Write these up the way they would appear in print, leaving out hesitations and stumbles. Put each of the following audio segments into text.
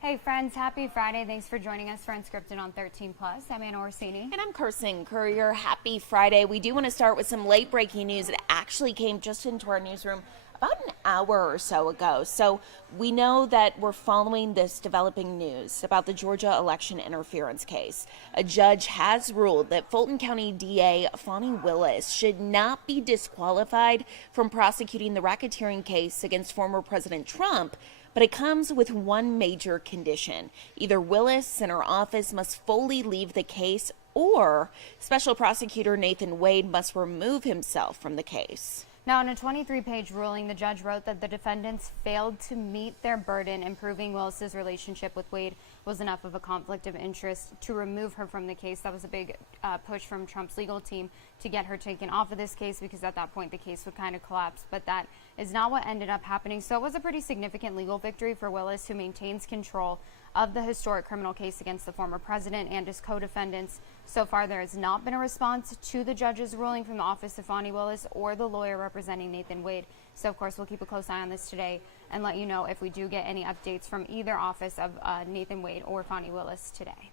Hey friends, happy Friday. Thanks for joining us for Unscripted on 13 Plus. I'm Anna Orsini. And I'm Kirsten Courier. Happy Friday. We do want to start with some late breaking news. It actually came just into our newsroom about an hour or so ago. So we know that we're following this developing news about the Georgia election interference case. A judge has ruled that Fulton County DA Fani Willis should not be disqualified from prosecuting the racketeering case against former President Trump. But it comes with one major condition. Either Willis and her office must fully leave the case, or Special Prosecutor Nathan Wade must remove himself from the case. Now, in a 23-page ruling, the judge wrote that the defendants failed to meet their burden in proving Willis's relationship with Wade was enough of a conflict of interest to remove her from the case. That was a big push from Trump's legal team to get her taken off of this case, because at that point the case would kind of collapse. But that is not what ended up happening. So it was a pretty significant legal victory for Willis, who maintains control of the historic criminal case against the former president and his co-defendants. So far, there has not been a response to the judge's ruling from the office of Fani Willis or the lawyer representing Nathan Wade. So, of course, we'll keep a close eye on this today and let you know if we do get any updates from either office of Nathan Wade or Fani Willis today.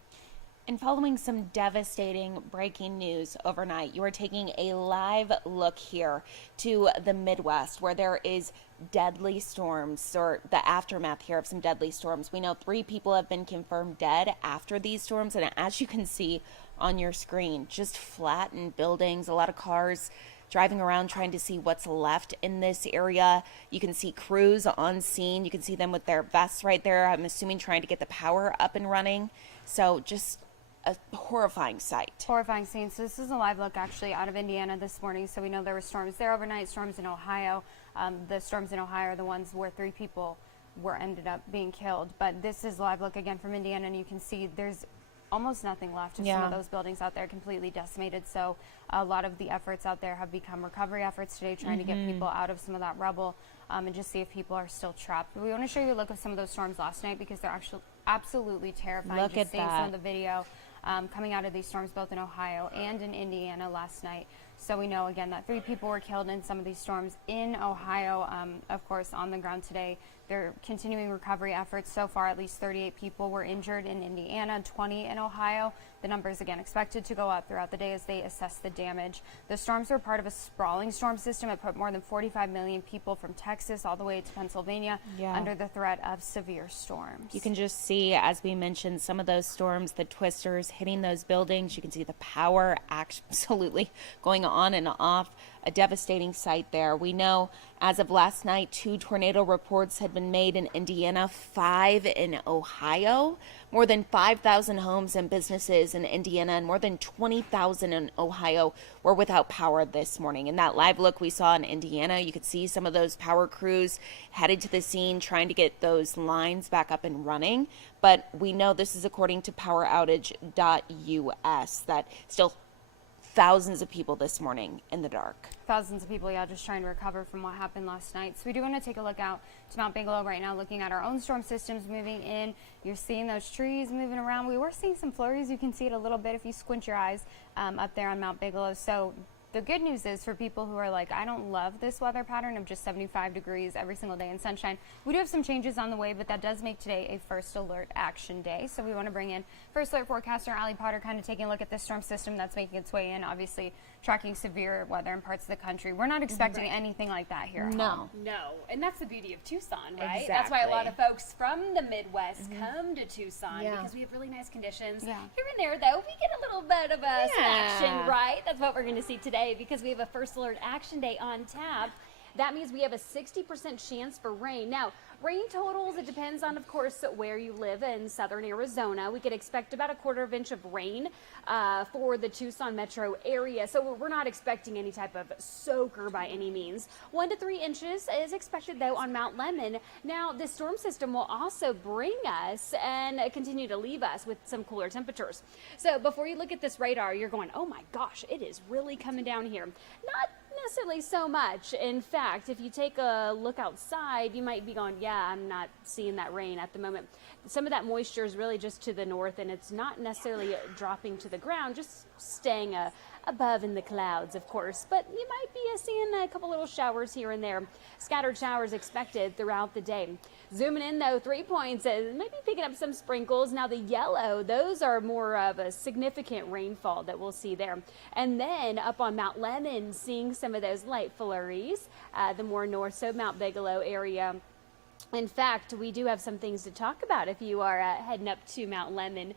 And following some devastating breaking news overnight, you are taking a live look here to the Midwest, where there is deadly storms, or the aftermath here of some deadly storms. We know 3 people have been confirmed dead after these storms, and as you can see on your screen, just flattened buildings, a lot of cars driving around trying to see what's left in this area. You can see crews on scene. You can see them with their vests right there, I'm assuming trying to get the power up and running. So just a horrifying sight. Horrifying scene. So this is a live look actually out of Indiana this morning. So we know there were storms there overnight, storms in Ohio. The storms in Ohio are the ones where 3 people ended up being killed. But this is a live look again from Indiana, and you can see there's almost nothing left of some of those buildings out there, completely decimated. So a lot of the efforts out there have become recovery efforts today, trying to get people out of some of that rubble and just see if people are still trapped. But we want to show you a look of some of those storms last night, because they're actually absolutely terrifying. Look just at seeing that. some of the video coming out of these storms both in Ohio and in Indiana last night. So we know again that 3 people were killed in some of these storms in Ohio. Of course, on the ground today, they're continuing recovery efforts. So far, at least 38 people were injured in Indiana, 20 in Ohio. The numbers again expected to go up throughout the day as they assess the damage. The storms were part of a sprawling storm system. It put more than 45 million people from Texas all the way to Pennsylvania under the threat of severe storms. You can just see, as we mentioned, some of those storms, the twisters hitting those buildings. You can see the power absolutely going on and off. A devastating sight there. We know as of last night, 2 tornado reports had been made in Indiana, 5 in Ohio. More than 5,000 homes and businesses in Indiana and more than 20,000 in Ohio were without power this morning. In that live look we saw in Indiana, you could see some of those power crews headed to the scene trying to get those lines back up and running. But we know this is according to poweroutage.us, that still thousands of people this morning in the dark. Thousands of people, just trying to recover from what happened last night. So we do want to take a look out to Mount Bigelow right now, looking at our own storm systems moving in. You're seeing those trees moving around. We were seeing some flurries. You can see it a little bit if you squint your eyes up there on Mount Bigelow. So the good news is, for people who are like, I don't love this weather pattern of just 75 degrees every single day in sunshine, we do have some changes on the way, but that does make today a first alert action day. So we want to bring in first alert forecaster Ali Potter, kind of taking a look at this storm system that's making its way in, obviously tracking severe weather in parts of the country. We're not expecting anything like that here. No, and that's the beauty of Tucson, right? Exactly. That's why a lot of folks from the Midwest come to Tucson, because we have really nice conditions. Here and there, though, we get a little bit of some action, right? That's what we're going to see today, because we have a first alert action day on tap. That means we have a 60% chance for rain. Now, rain totals, it depends on, of course, where you live in southern Arizona. We could expect about a 1/4 inch of rain for the Tucson metro area. So we're not expecting any type of soaker by any means. 1 to 3 inches is expected, though, on Mount Lemmon. Now, this storm system will also bring us and continue to leave us with some cooler temperatures. So before you look at this radar, you're going, oh my gosh, it is really coming down here. Not necessarily so much. In fact, if you take a look outside, you might be going, yeah, I'm not seeing that rain at the moment. Some of that moisture is really just to the north, and it's not necessarily dropping to the ground, just staying above in the clouds, of course. But you might be seeing a couple little showers here and there. Scattered showers expected throughout the day. Zooming in though, 3 points, maybe picking up some sprinkles. Now the yellow, those are more of a significant rainfall that we'll see there. And then up on Mount Lemmon, seeing some of those light flurries, the more north, so Mount Bigelow area. In fact, we do have some things to talk about if you are heading up to Mount Lemmon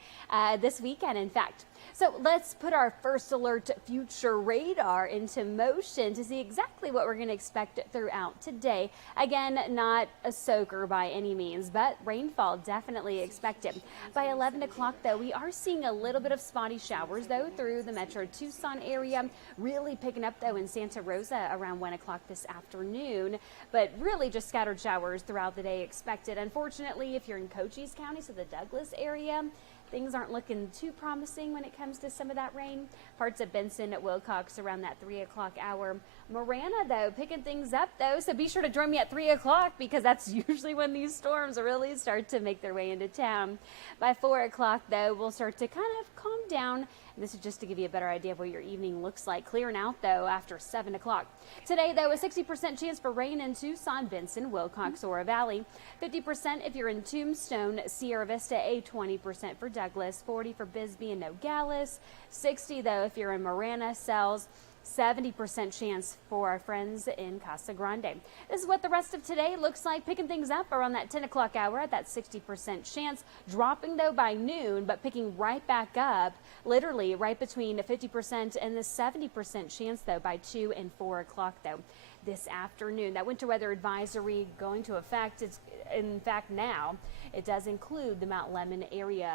this weekend, in fact. So let's put our first alert future radar into motion to see exactly what we're going to expect throughout today. Again, not a soaker by any means, but rainfall definitely expected. By 11 o'clock, though, we are seeing a little bit of spotty showers, though, through the metro Tucson area. Really picking up, though, in Santa Rosa around 1 o'clock this afternoon, but really just scattered showers throughout the day expected. Unfortunately, if you're in Cochise County, so the Douglas area, things aren't looking too promising when it comes to some of that rain. Parts of Benson at Wilcox around that 3 o'clock hour. Marana, though, picking things up, though, so be sure to join me at 3 o'clock because that's usually when these storms really start to make their way into town. By 4 o'clock, though, we'll start to kind of calm down. And this is just to give you a better idea of what your evening looks like. Clearing out, though, after 7 o'clock. Today, though, a 60% chance for rain in Tucson, Benson, Wilcox, Ora Valley. 50% if you're in Tombstone, Sierra Vista, a 20% for Douglas, 40 for Bisbee and Nogales, 60, though, if you're in Marana, Sells, 70% chance for our friends in Casa Grande. This is what the rest of today looks like, picking things up around that 10 o'clock hour at that 60% chance, dropping though by noon, but picking right back up, literally right between the 50% and the 70% chance though by 2 and 4 o'clock though this afternoon. That winter weather advisory going to effect. It's in fact now it does include the Mount Lemmon area.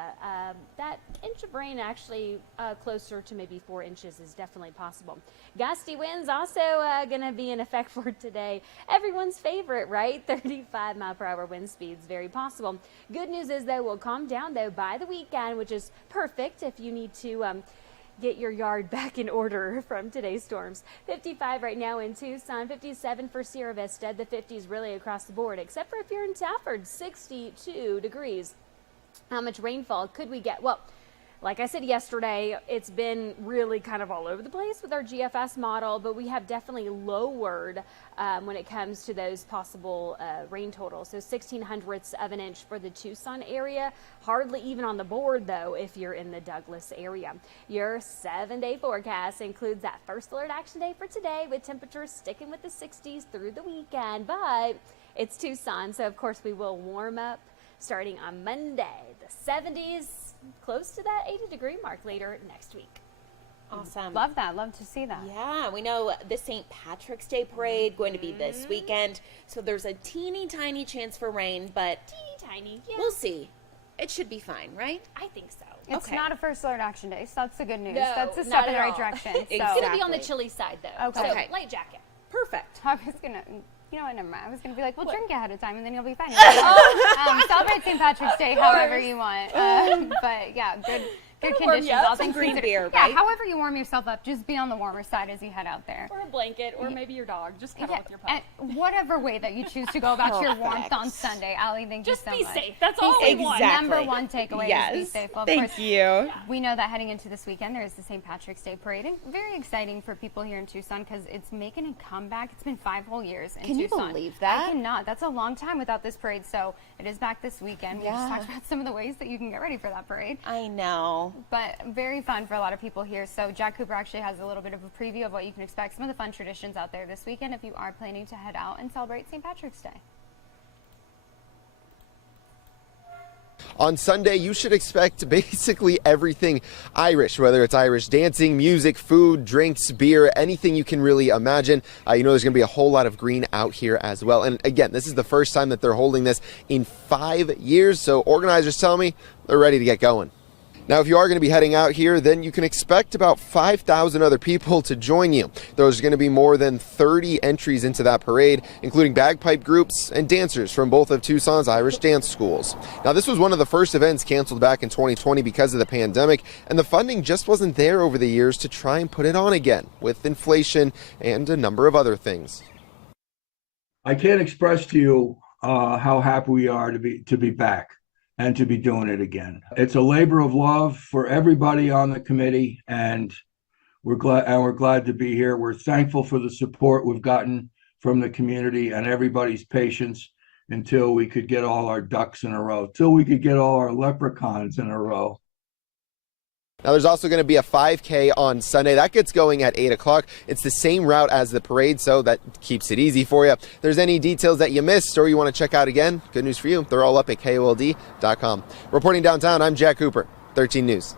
That inch of rain actually closer to maybe 4 inches is definitely possible. Gusty winds also going to be in effect for today. Everyone's favorite, right? 35 mile per hour wind speeds, very possible. Good news is though, we'll calm down though by the weekend, which is perfect if you need to get your yard back in order from today's storms. 55 right now in Tucson, 57 for Sierra Vista. The 50s really across the board, except for if you're in Stafford, 62 degrees. How much rainfall could we get? Well, like I said yesterday, it's been really kind of all over the place with our GFS model, but we have definitely lowered when it comes to those possible rain totals. So 0.16 of an inch for the Tucson area, hardly even on the board though if you're in the Douglas area. Your 7-day forecast includes that first alert action day for today with temperatures sticking with the 60s through the weekend, but it's Tucson, so of course we will warm up starting on Monday. The 70s, close to that 80-degree mark later next week. Awesome. Love that. Love to see that. Yeah, we know the St. Patrick's Day parade going to be this weekend, so there's a teeny tiny chance for rain, but Tiny, yeah. we'll see. It should be fine, right? I think so. It's Okay. not a first alert action day, so that's the good news. No, That's a not step in at the right all. direction. It's So going to be on the Exactly. chilly side though. Okay. So Okay. light jacket. Perfect. I was gonna, you know what, never mind. I was gonna be like, well, What? drink ahead of time and then you'll be fine. Celebrate St. Patrick's Day however you want. But yeah, good That'll warm you conditions. up. All Some things green considered. beer, Yeah, right? however you warm yourself up, just be on the warmer side as you head out there. Or a blanket, or maybe your dog. Just cuddle with your pup. And whatever way that you choose to go about your warmth Perfect. on Sunday, Allie, thank Just you so be much. safe. That's Be all we safe. want. Exactly. Number one takeaway is be Yes. safe. Well, of Thank course, you. we know that heading into this weekend, there is the St. Patrick's Day parade. And very exciting for people here in Tucson because it's making a comeback. It's been 5 whole years in Can you Tucson. believe that? I cannot. That's a long time without this parade. So it is back this weekend. We just Yeah. talked about some of the ways that you can get ready for that parade. I know. But very fun for a lot of people here. So Jack Cooper actually has a little bit of a preview of what you can expect. Some of the fun traditions out there this weekend if you are planning to head out and celebrate St. Patrick's Day. On Sunday, you should expect basically everything Irish, whether it's Irish dancing, music, food, drinks, beer, anything you can really imagine. You know there's going to be a whole lot of green out here as well. And again, this is the first time that they're holding this in 5 years, so organizers tell me they're ready to get going. Now, if you are going to be heading out here, then you can expect about 5,000 other people to join you. There's going to be more than 30 entries into that parade, including bagpipe groups and dancers from both of Tucson's Irish dance schools. Now, this was one of the first events canceled back in 2020 because of the pandemic, and the funding just wasn't there over the years to try and put it on again, with inflation and a number of other things. I can't express to you how happy we are to be back and to be doing it again. It's a labor of love for everybody on the committee, and we're glad to be here. We're thankful for the support we've gotten from the community and everybody's patience until we could get all our ducks in a row, till we could get all our leprechauns in a row. Now, there's also going to be a 5K on Sunday. That gets going at 8 o'clock. It's the same route as the parade, so that keeps it easy for you. If there's any details that you missed or you want to check out again, good news for you. They're all up at KOLD.com. Reporting downtown, I'm Jack Cooper, 13 News.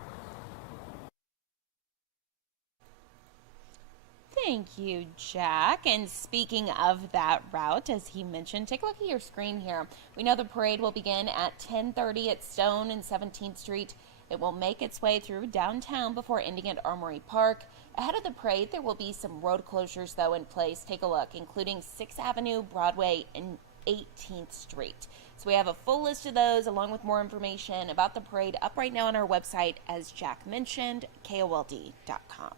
Thank you, Jack. And speaking of that route, as he mentioned, take a look at your screen here. We know the parade will begin at 10:30 at Stone and 17th Street. It will make its way through downtown before ending at Armory Park. Ahead of the parade, there will be some road closures, though, in place. Take a look, including 6th Avenue, Broadway, and 18th Street. So we have a full list of those, along with more information about the parade, up right now on our website, as Jack mentioned, KOLD.com.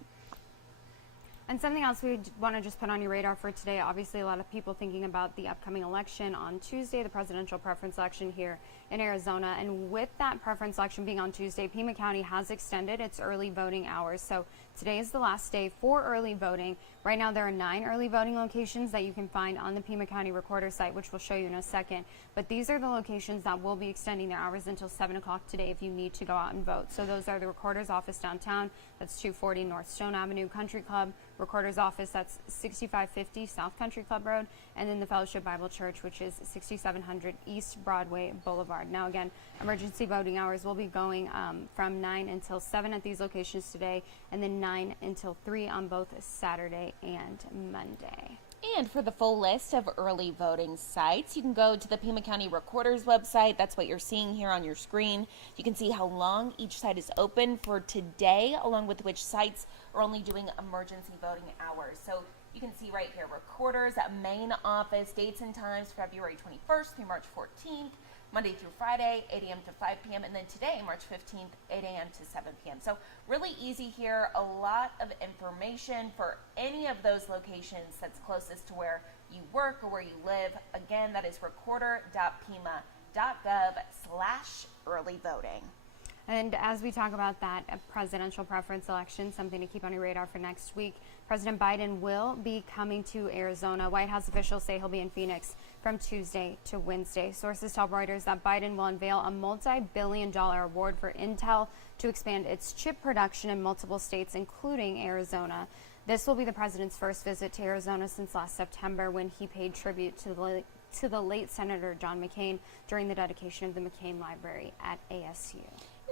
And something else we want to just put on your radar for today, obviously a lot of people thinking about the upcoming election on Tuesday, the presidential preference election here in Arizona. And with that preference election being on Tuesday, Pima County has extended its early voting hours. So today is the last day for early voting. Right now there are 9 early voting locations that you can find on the Pima County Recorder site, which we'll show you in a second. But these are the locations that will be extending their hours until 7 o'clock today if you need to go out and vote. So those are the Recorder's Office downtown, that's 240 North Stone Avenue, Country Club, Recorder's Office, that's 6550 South Country Club Road, and then the Fellowship Bible Church, which is 6700 East Broadway Boulevard. Now again, emergency voting hours will be going from 9 until 7 at these locations today, and then 9 until 3 on both Saturday and Monday. And for the full list of early voting sites, you can go to the Pima County Recorder's website. That's what you're seeing here on your screen. You can see how long each site is open for today, along with which sites are only doing emergency voting hours. So you can see right here, Recorder's main office, dates and times, February 21st through March 14th. Monday through Friday, 8 a.m. to 5 p.m. And then today, March 15th, 8 a.m. to 7 p.m. So really easy here. A lot of information for any of those locations that's closest to where you work or where you live. Again, that is recorder.pima.gov/early voting. And as we talk about that presidential preference election, something to keep on your radar for next week, President Biden will be coming to Arizona. White House officials say he'll be in Phoenix from Tuesday to Wednesday. Sources tell Reuters that Biden will unveil a multi-billion-dollar award for Intel to expand its chip production in multiple states, including Arizona. This will be the president's first visit to Arizona since last September, when he paid tribute to the late Senator John McCain during the dedication of the McCain Library at ASU.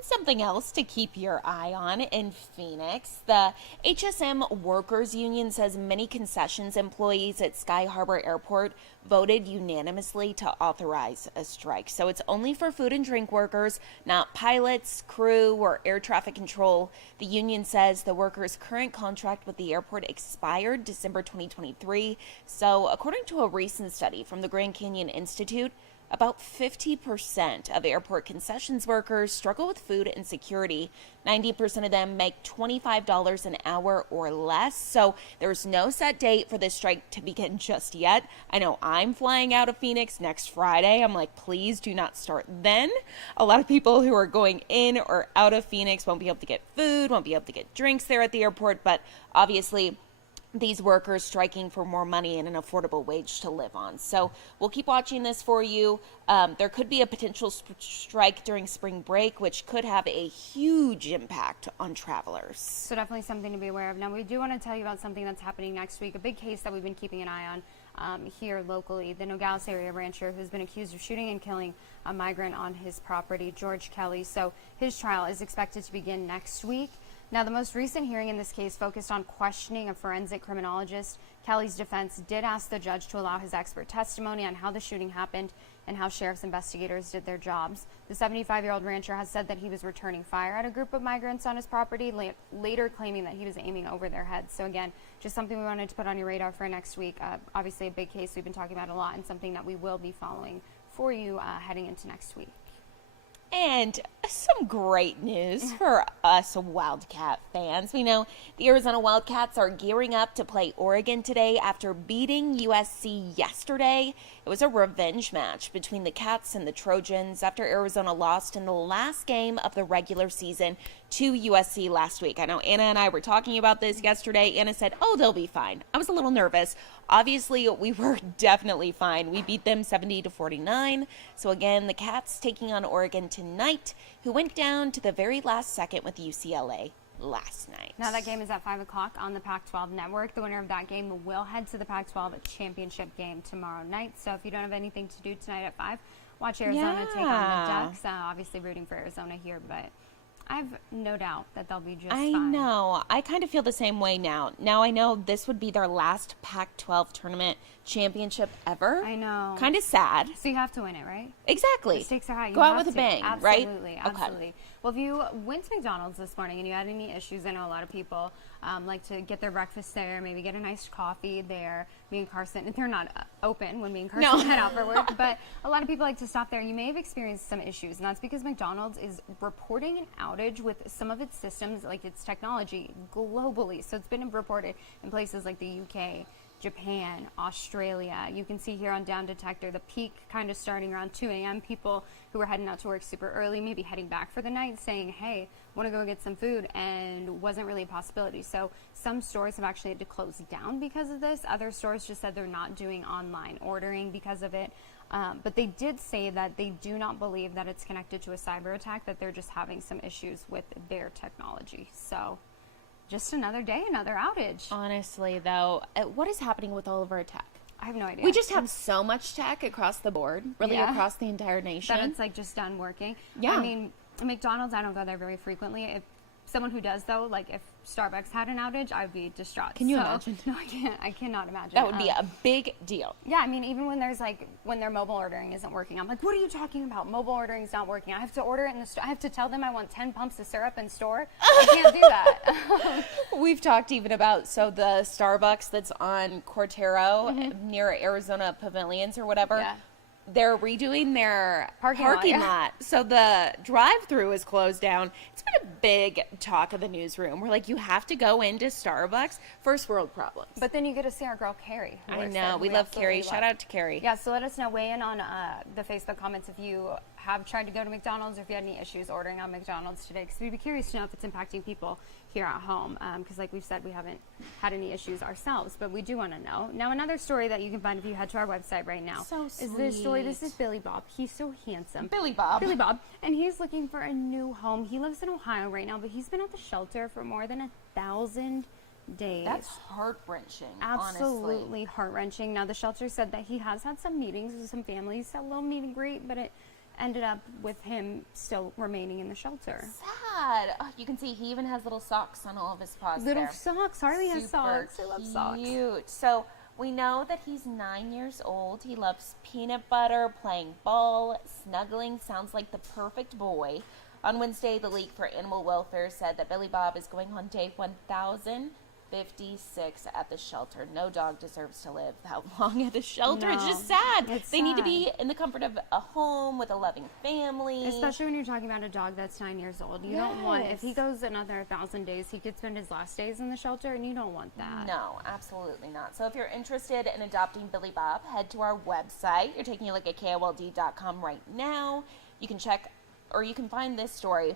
Something else to keep your eye on in Phoenix. The HSM Workers Union says many concessions employees at Sky Harbor Airport voted unanimously to authorize a strike. So it's only for food and drink workers, not pilots, crew, or air traffic control. The union says the workers' current contract with the airport expired December 2023. So according to a recent study from the Grand Canyon Institute, about 50% of airport concessions workers struggle with food insecurity. 90% of them make $25 an hour or less. So there's no set date for this strike to begin just yet. I know I'm flying out of Phoenix next Friday. I'm like, please do not start then. A lot of people who are going in or out of Phoenix won't be able to get food, won't be able to get drinks there at the airport. But obviously, these workers striking for more money and an affordable wage to live on. So we'll keep watching this for you. There could be a potential strike during spring break, which could have a huge impact on travelers. So definitely something to be aware of. Now, we do want to tell you about something that's happening next week, a big case that we've been keeping an eye on here locally. The Nogales area rancher who's been accused of shooting and killing a migrant on his property, George Kelly. So his trial is expected to begin next week. Now, the most recent hearing in this case focused on questioning a forensic criminologist. Kelly's defense did ask the judge to allow his expert testimony on how the shooting happened and how sheriff's investigators did their jobs. The 75-year-old rancher has said that he was returning fire at a group of migrants on his property, later claiming that he was aiming over their heads. So again, just something we wanted to put on your radar for next week. Obviously a big case we've been talking about a lot, and something that we will be following for you heading into next week. And some great news for us Wildcat fans. We know the Arizona Wildcats are gearing up to play Oregon today after beating USC yesterday. It was a revenge match between the Cats and the Trojans after Arizona lost in the last game of the regular season to USC last week. I know Anna and I were talking about this yesterday. Anna said, oh, they'll be fine. I was a little nervous. Obviously, we were definitely fine. We beat them 70-49. So again, the Cats taking on Oregon tonight, who went down to the very last second with UCLA last night. Now that game is at 5 o'clock on the Pac-12 network. The winner of that game will head to the Pac-12 championship game tomorrow night. So if you don't have anything to do tonight at 5, watch Arizona take on the Ducks. Obviously rooting for Arizona here, but I have no doubt that they'll be just fine. I know. I kind of feel the same way now. Now I know this would be their last Pac-12 tournament championship ever. I know. Kind of sad. So you have to win it, right? Exactly. The stakes are high. Go out with a bang, right? Absolutely, absolutely. Well, if you went to McDonald's this morning and you had any issues, I know a lot of people like to get their breakfast there, maybe get a nice coffee there. Me and Carson, they're not open when me and Carson head out for work, but a lot of people like to stop there. You may have experienced some issues, and that's because McDonald's is reporting an outage with some of its systems, like its technology, globally. So it's been reported in places like the UK, Japan, Australia. You can see here on Down Detector the peak kind of starting around 2 a.m. People who were heading out to work super early, maybe heading back for the night, saying, hey, want to go get some food, and wasn't really a possibility. So some stores have actually had to close down because of this. Other stores just said they're not doing online ordering because of it. But they did say that they do not believe that it's connected to a cyber attack, that they're just having some issues with their technology. So just another day, another outage. Honestly, though, what is happening with all of our tech? I have no idea. We just have so much tech across the board, really across the entire nation. That it's like just done working. Yeah. I mean, McDonald's, I don't go there very frequently. If someone who does, though, like if Starbucks had an outage, I'd be distraught. Can you imagine? No, I can't. I cannot imagine. That would be a big deal. Yeah, I mean, even when there's like, when their mobile ordering isn't working, I'm like, what are you talking about? Mobile ordering is not working. I have to order it in the store. I have to tell them I want 10 pumps of syrup in store. I can't do that. We've talked even about, so the Starbucks that's on Cortero near Arizona Pavilions or whatever. Yeah. They're redoing their Parking lot. So the drive-through is closed down. It's been a big talk of the newsroom. We're like, you have to go into Starbucks. First world problems. But then you get to see our girl Carrie. I know. We love Carrie. Shout out to Carrie. Yeah, so let us know. Weigh in on the Facebook comments if you have tried to go to McDonald's or if you had any issues ordering on McDonald's today, because we'd be curious to know if it's impacting people here at home, because like we've said, we haven't had any issues ourselves, but we do want to know. Now, another story that you can find if you head to our website right now is this story. This is Billy Bob. He's so handsome. Billy Bob, and he's looking for a new home. He lives in Ohio right now, but he's been at the shelter for more than 1,000 days. That's heart-wrenching. Absolutely honestly. Heart-wrenching. Now, the shelter said that he has had some meetings with some families, a little meet and greet, but it ended up with him still remaining in the shelter. Sad. Oh, you can see he even has little socks on all of his paws. Little socks. Harley has socks. I love socks. Cute. So we know that he's 9 years old. He loves peanut butter, playing ball, snuggling. Sounds like the perfect boy. On Wednesday, the League for Animal Welfare said that Billy Bob is going on day 1,056 at the shelter. No dog deserves to live that long at a shelter. No, it's just sad. they need to be in the comfort of a home with a loving family. Especially when you're talking about a dog that's 9 years old. You don't want, if he goes another 1,000 days, he could spend his last days in the shelter, and you don't want that. No, absolutely not. So if you're interested in adopting Billy Bob, head to our website. You're taking a look at KOLD.com right now. You can check, or you can find this story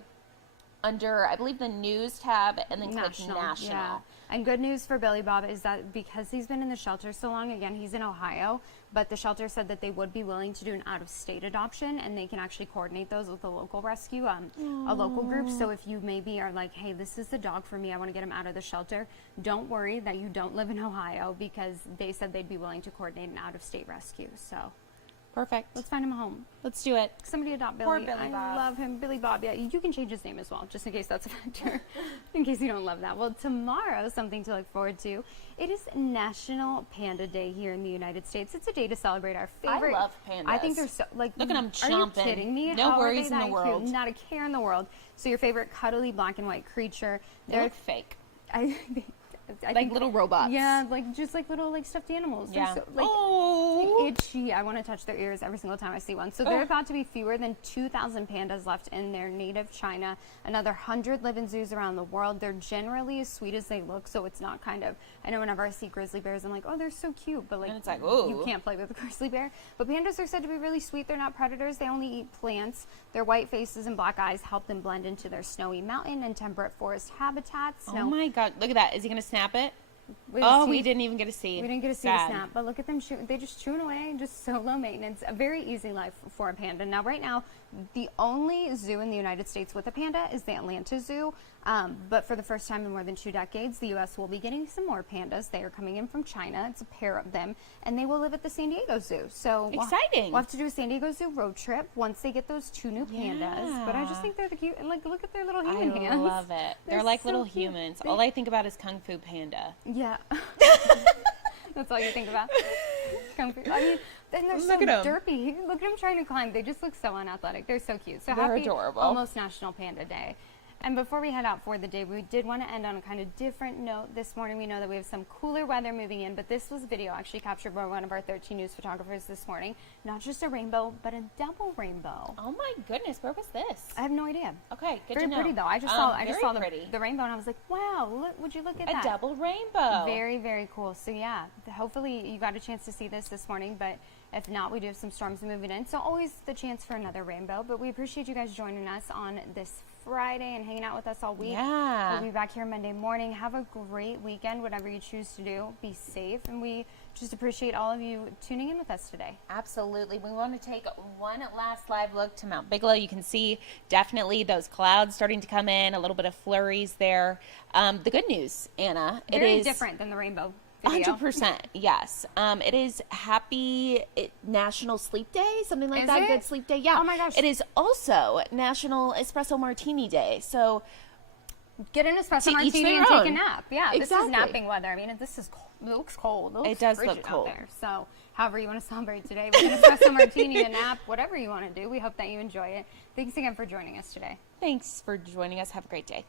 under, I believe, the news tab, and then click National. Yeah. And good news for Billy Bob is that because he's been in the shelter so long, again, he's in Ohio, but the shelter said that they would be willing to do an out-of-state adoption, and they can actually coordinate those with a local rescue, a local group. So if you maybe are like, hey, this is the dog for me, I want to get him out of the shelter, don't worry that you don't live in Ohio, because they said they'd be willing to coordinate an out-of-state rescue. So perfect. let's find him a home. Let's do it. Somebody adopt Billy. Poor Billy Bob. I love him. Billy Bob. Yeah, you can change his name as well, just in case that's a factor. In case you don't love that. Well, tomorrow, something to look forward to. It is National Panda Day here in the United States. It's a day to celebrate our favorite. I love pandas. I think they're so, like, look at them chomping. Are you kidding me? No How worries are they in the that world. cute? Not a care in the world. So your favorite cuddly black and white creature. They look fake. I Like think- little robots. Yeah, like just like little like stuffed animals. They're Yeah. so, like, Oh. itchy. I want to touch their ears every single time I see one. So there are thought to be fewer than 2,000 pandas left in their native China. Another 100 live in zoos around the world. They're generally as sweet as they look, so it's not kind of. I know whenever I see grizzly bears, I'm like, oh, they're so cute, but like, And it's like, ooh. you can't play with a grizzly bear. But pandas are said to be really sweet. They're not predators. They only eat plants. Their white faces and black eyes help them blend into their snowy mountain and temperate forest habitats. Oh my God! Look at that. Is he gonna snap it? With Oh, his we teeth. didn't even get to see. We didn't get to see Sad. the snap, but look at them chewing. They just chewing away, just so low maintenance. A very easy life for a panda. Now, right now, the only zoo in the United States with a panda is the Atlanta Zoo. But for the first time in more than 2 decades, the U.S. will be getting some more pandas. They are coming in from China. It's a pair of them, and they will live at the San Diego Zoo. So Exciting. We'll have to do a San Diego Zoo road trip once they get those 2 new pandas. But I just think they're the cute. And like, look at their little human I hands. love it. They're They're like so little cute. humans. All I think about is Kung Fu Panda. Yeah. That's all you think about. Kung Fu. I mean, then they're Look so at 'em. derpy. Look at them trying to climb. They just look so unathletic. They're so cute. So They're happy adorable. almost National Panda Day. And before we head out for the day, we did want to end on a kind of different note. This morning, we know that we have some cooler weather moving in, but this was a video actually captured by one of our 13 News photographers this morning. Not just a rainbow, but a double rainbow. Oh my goodness, where was this? I have no idea. Okay, good Very to know. pretty though. I just saw very the pretty. the rainbow and I was like, wow, look, would you look at A that? double rainbow. Very, very cool. So yeah, hopefully you got a chance to see this morning, but if not, we do have some storms moving in. So always the chance for another rainbow, but we appreciate you guys joining us on this Friday and hanging out with us all week. Yeah. We'll be back here Monday morning. Have a great weekend, whatever you choose to do. Be safe, and we just appreciate all of you tuning in with us today. Absolutely. We want to take one last live look to Mount Bigelow. You can see definitely those clouds starting to come in, a little bit of flurries there. The good news, Anna, Very it is different than the rainbow video. 100%, yes. It is National Sleep Day, something like Is that. it? Good Sleep Day, yeah. Oh my gosh. It is also National Espresso Martini Day. So Get an espresso To each martini their and take a own. nap. Yeah, this Exactly. is napping weather. I mean, this is cold. It looks cold. It looks does look frigid cold. out there. So, however you want to celebrate today with an espresso martini, a nap, whatever you want to do, we hope that you enjoy it. Thanks again for joining us today. thanks for joining us. Have a great day.